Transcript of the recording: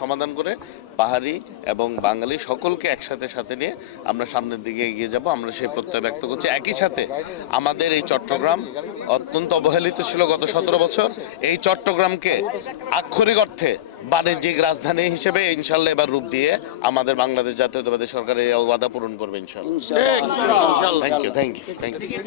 সমাধান করে পাহাড়ি এবং বাঙালি সকলকে একসাথে সাথে নিয়ে আমরা সামনের দিকে এগিয়ে যাব, আমরা সেই প্রত্যয় ব্যক্ত করছি। একই সাথে আমাদের এই চট্টগ্রাম অত্যন্ত অবহেলিত ছিল গত 17 বছর। এই চট্টগ্রামকে আক্ষরিক অর্থে বাণিজ্যিক রাজধানী হিসেবে ইনশাল্লাহ এবার রূপ দিয়ে আমাদের বাংলাদেশ জাতীয়তাবাদী সরকার এই ওয়াদা পূরণ করবে ইনশাল্লাহ। Thank you.